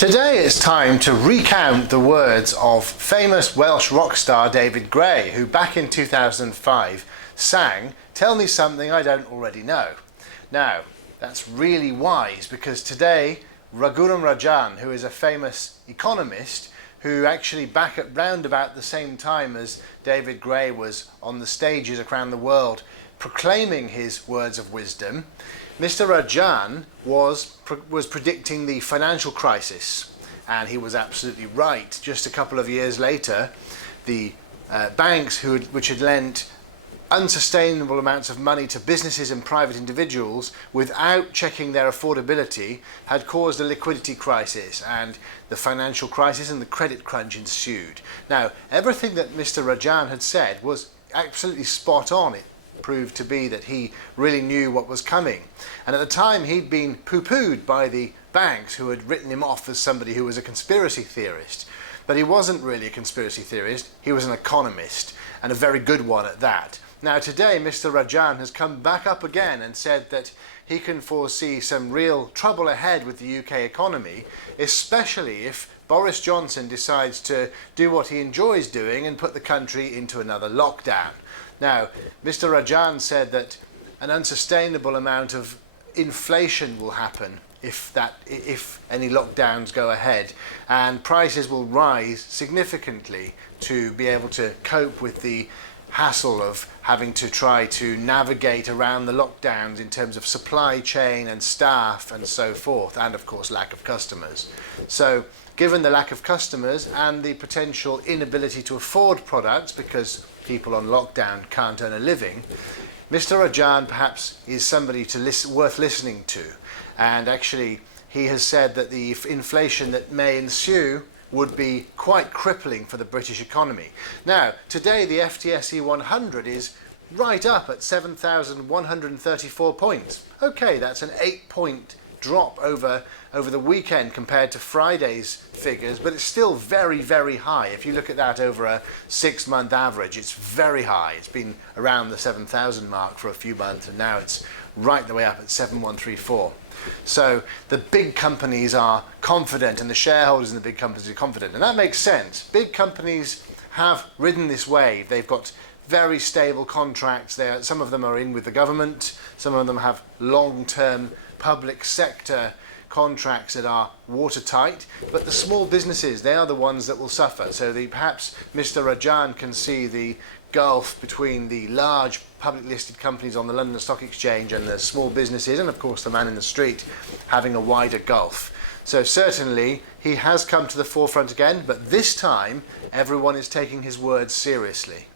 Today it's time to recount the words of famous Welsh rock star David Gray, who back in 2005 sang "Tell Me Something I Don't Already Know." Now, that's really wise because today Raghuram Rajan, who is a famous economist, who actually back at round about the same time as David Gray was on the stages around the world proclaiming his words of wisdom, Mr. Rajan was predicting the financial crisis, and he was absolutely right. Just a couple of years later, the banks which had lent unsustainable amounts of money to businesses and private individuals without checking their affordability had caused a liquidity crisis, and the financial crisis and the credit crunch ensued. Now, everything that Mr. Rajan had said was absolutely spot on. It proved to be that he really knew what was coming, and at the time he'd been poo-pooed by the banks, who had written him off as somebody who was a conspiracy theorist. But he wasn't really a conspiracy theorist, he was an economist, and a very good one at that. Now today Mr. Rajan has come back up again and said that he can foresee some real trouble ahead with the UK economy, especially if Boris Johnson decides to do what he enjoys doing and put the country into another lockdown. Now, Mr. Rajan said that an unsustainable amount of inflation will happen if any lockdowns go ahead, and prices will rise significantly to be able to cope with the hassle of having to try to navigate around the lockdowns in terms of supply chain and staff and so forth, and of course lack of customers. So given the lack of customers and the potential inability to afford products because people on lockdown can't earn a living, Mr. Rajan perhaps is somebody worth listening to, and actually he has said that the inflation that may ensue would be quite crippling for the British economy. Now, today the FTSE 100 is right up at 7,134 points. Okay, that's an 8-point drop over the weekend compared to Friday's figures, but it's still very, very high. If you look at that over a 6-month average, it's very high. It's been around the 7,000 mark for a few months, and now it's right the way up at 7,134. So the big companies are confident, and the shareholders in the big companies are confident, and that makes sense. Big companies have ridden this wave. They've got very stable contracts there. Some of them are in with the government, some of them have long-term public sector contracts that are watertight, but the small businesses, they are the ones that will suffer. So perhaps Mr. Rajan can see the gulf between the large public listed companies on the London Stock Exchange and the small businesses, and of course the man in the street, having a wider gulf. So certainly he has come to the forefront again, but this time everyone is taking his words seriously.